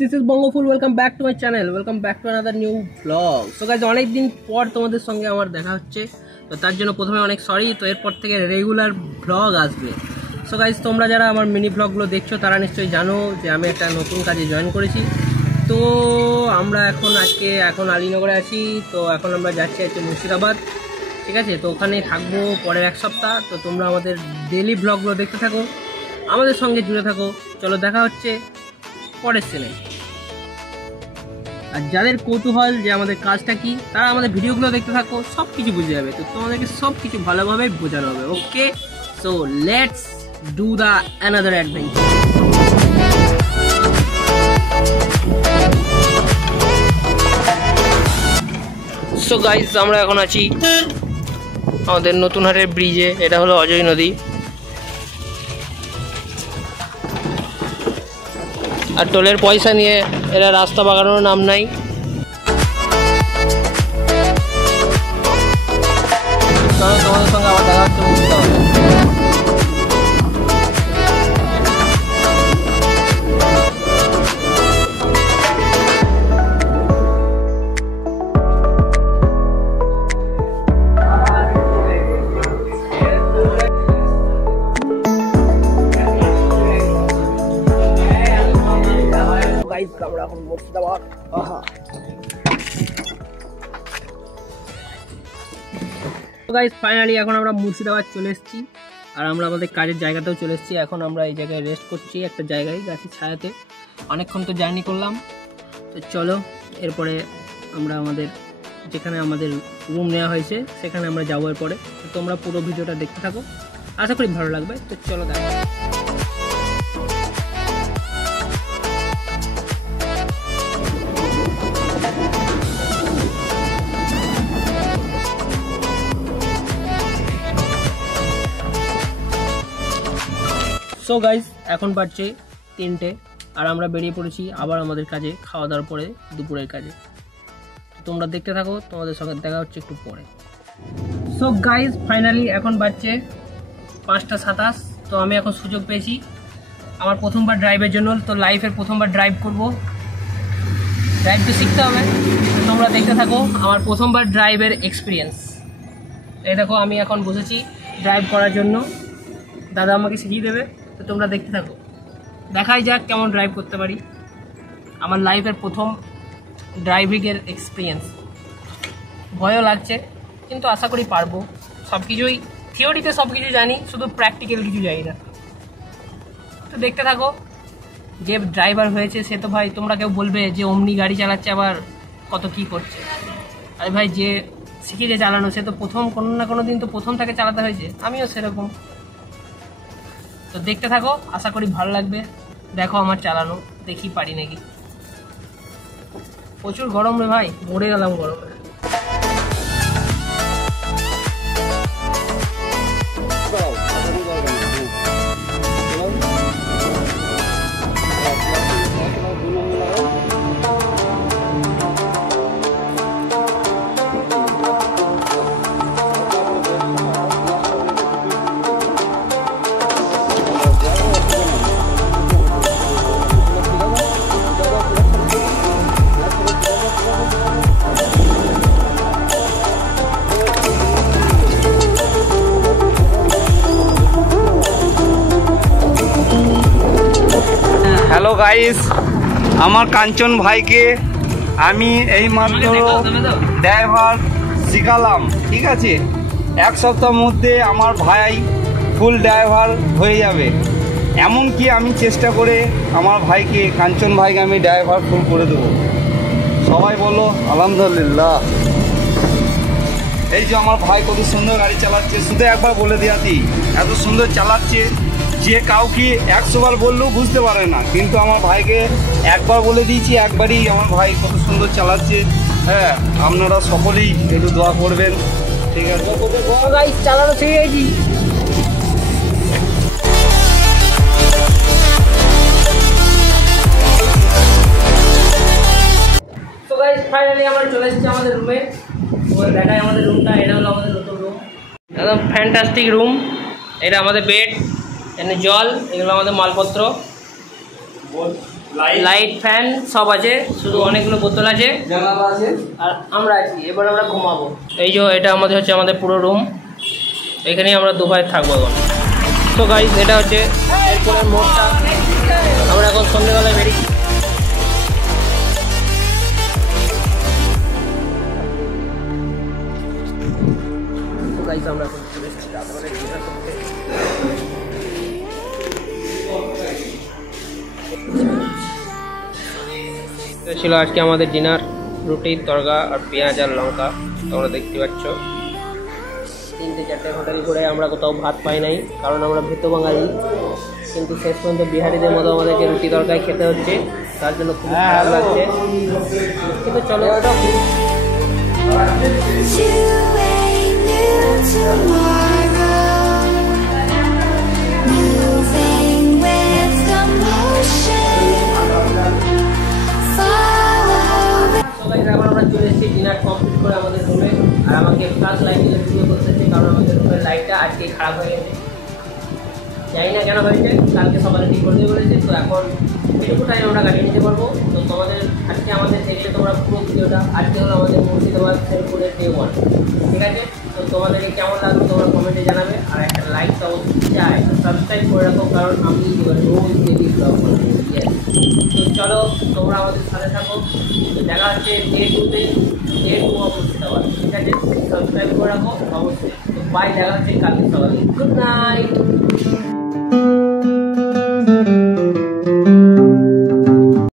this is Bongoful. Welcome back to my channel. Welcome back to another new vlog. So guys, অনেক দিন পর তোমাদের সঙ্গে আমার দেখা হচ্ছে, তো তার জন্য প্রথমে অনেক সরি। তো এরপর থেকে রেগুলার ভ্লগ আসবে। সো গাইজ, তোমরা যারা আমার মিনি ভ্লগগুলো দেখছো তারা নিশ্চয়ই জানো যে আমি একটা নতুন কাজে জয়েন করেছি। তো আমরা এখন আলীনগরে আছি। তো এখন আমরা যাচ্ছি মুর্শিদাবাদ, ঠিক আছে? তো ওখানে থাকবো পরের এক সপ্তাহ। তো তোমরা আমাদের ডেলি ভ্লগগুলো দেখতে থাকো, আমাদের সঙ্গে জুড়ে থাকো। চলো দেখা হচ্ছে পরের সিনে। আর যাদের কৌতূহল যে আমাদের কাজটা কি, তারা আমাদের ভিডিওগুলো দেখতে থাকো, সব কিছু বুঝে যাবে। তো তোমাদেরকে সব কিছু ভালোভাবে বোঝানো হবে। Okay, so let's do the another adventure. So guys, আমরা এখন আছি আমাদের নতুন হাটের ব্রিজে। এটা হলো অজয় নদী। আর টোলের পয়সা নিয়ে এরা রাস্তা বাগানোর নাম নাই। তোমাদের সঙ্গে আবার দেখা হচ্ছে মুর্শিদাবাদে। আমরা এখন মুর্শিদাবাদ। গাইস, ফাইনালি এখন আমরা মুর্শিদাবাদ চলে এসেছি। আর আমরা আমাদের কাজের জায়গাতেও চলে এসেছি। এখন আমরা এই জায়গায় রেস্ট করছি, একটা জায়গায় গাছের ছায়াতে। অনেকক্ষণ তো জার্নি করলাম। তো চলো, এরপরে আমরা যেখানে আমাদের রুম নেওয়া হয়েছে সেখানে আমরা যাবো এরপরে। তো তোমরা পুরো ভিডিওটা দেখতে থাকো, আশা করি ভালো লাগবে। তো চলো দেখা। সো গাইজ, এখন বাজছে 3টে আর আমরা বেরিয়ে পড়েছি আবার আমাদের কাজে, খাওয়া দাওয়ার পরে দুপুরের কাজে। তোমরা দেখতে থাকো, তোমাদের সঙ্গে দেখা হচ্ছে একটু পরে। সো গাইজ, ফাইনালি এখন বাজছে 5টা 27। তো আমি এখন সুযোগ পেয়েছি আমার প্রথমবার ড্রাইভের জন্য। তো লাইফের প্রথমবার ড্রাইভ করব, ড্রাইভ তো শিখতে হবে। তো তোমরা দেখতে থাকো আমার প্রথমবার ড্রাইভের এক্সপিরিয়েন্স। এই দেখো, আমি এখন বসেছি ড্রাইভ করার জন্য, দাদা আমাকে শিখিয়ে দেবে। তো তোমরা দেখতে থাকো, দেখাই যাক কেমন ড্রাইভ করতে পারি। আমার লাইফের প্রথম ড্রাইভিংয়ের এক্সপিরিয়েন্স। ভয়ও লাগছে, কিন্তু আশা করি পারবো। সব কিছুই থিওরিতে সব কিছু জানি, শুধু প্র্যাকটিক্যাল কিছু জানি না। তো দেখতে থাকো। যে ড্রাইভার হয়েছে সে তো ভাই, তোমরা কেউ বলবে যে অমনি গাড়ি চালাচ্ছে আবার কত কি করছে। আরে ভাই, যে শিখেছে চালানো সে তো কোনো না কোনো দিন তো প্রথম থেকে চালাতে হয়েছে। আমিও সেরকম। তো দেখতে থাকো, আশা করি ভালো লাগবে। দেখো আমার চালানো, দেখি পারি নাকি। প্রচুর গরম রে ভাই, মরে গেলাম গরমে। হ্যালো গাইস, আমার কাঞ্চন ভাইকে আমি এই মাত্র ড্রাইভার শিখালাম, ঠিক আছে? এক সপ্তাহের মধ্যে আমার ভাই ফুল ড্রাইভার হয়ে যাবে। এমনকি আমি চেষ্টা করে আমার ভাইকে, কাঞ্চন ভাইকে আমি ড্রাইভার ফুল করে দেবো। সবাই বলো আলহামদুলিল্লাহ। এই যে আমার ভাই কত সুন্দর গাড়ি চালাচ্ছে, শুধু একবার বলে দেওয়াতি এত সুন্দর চালাচ্ছে যে কাউকে 100 বার বললেও বুঝতে পারে না। কিন্তু আমার ভাইকে একবার বলে দিয়েছি, একবারই আমার ভাই কত সুন্দর চালাচ্ছে। হ্যাঁ, আপনারা সকলেই একটু দোয়া করবেন, ঠিক আছে? চালানো শিখে গেছি। তো গাইস, ফাইনালি আমরা চলে এসেছি আমাদের রুমে। দেখাই আমাদের রুমটা। এটা হলো আমাদের নতুন রুম, একদম ফ্যান্টাস্টিক রুম। এটা আমাদের বেড, এখানে জল, এগুলো আমাদের মালপত্র। লাইট ফ্যান সব আছে, শুধু অনেকগুলো বোতল আছে জানালা আছে আর আমরা আছি। এবার আমরা ঘুমাবো। এই যে এটা আমাদের হচ্ছে আমাদের পুরো রুম, এখানেই আমরা দুপুরে থাকবো এখন। তো গাইস এটা হচ্ছে এরপরের মোড়টা, আমরা এখন সন্ধ্যেবেলায় বেরিয়েছি। তো গাইস আমরা এখন চলে এসেছি রাতবেলায় ডিনার করতে। ছিল আজকে আমাদের ডিনার, রুটি তরকা আর পেঁয়াজ আর লঙ্কা। তোমরা দেখতে পাচ্ছ 3-4 হোটেল ঘুরে আমরা কোথাও ভাত পাই নাই, কারণ আমরা ভীত বাঙালি। কিন্তু শেষ পর্যন্ত বিহারিদের মতো আমাদেরকে রুটি তরকারি খেতে হচ্ছে, তার জন্য খুব খারাপ লাগছে। কিন্তু চলো এখন আমরা চলে এসেছি ডিনার কমপ্লিট করে আমাদের রুমে। আর আমাকে ফ্লাশ লাইট দিয়ে ভিডিও করতেছে, কারণ আমাদের রুমের লাইটটা আজকে খারাপ হয়ে গেছে। জানি না কেন হয়েছে, কালকে সকালে ঠিক করতে বলেছে। তো এখন এটুকু টাইম আমরা কাটিয়ে নিতে পারবো। তো তোমাদের আজকে আমাদের দেখলে তোমরা পুরো ভিডিওটা, আজকে হলো আমাদের মুর্শিদাবাদ শেরপুরের ডে 1, ঠিক আছে? তো তোমাদেরকে কেমন লাগলো তোমরা কমেন্টে জানাবে। আর একটা লাইক তো অবশ্যই চাই, সাবস্ক্রাইব করে রাখো, কারণ আমি রোজ ডেলি ব্লগ বানাবো। তো চলো তোমরা আমাদের সাথে থাকো। তো দেখা হচ্ছে ডে 2-তে, ডে 2 অফ মুর্শিদাবাদ, ঠিক আছে? সাবস্ক্রাইব করে রাখো অবশ্যই। তো বাই, দেখা হচ্ছে কালকে সকালে। Good night.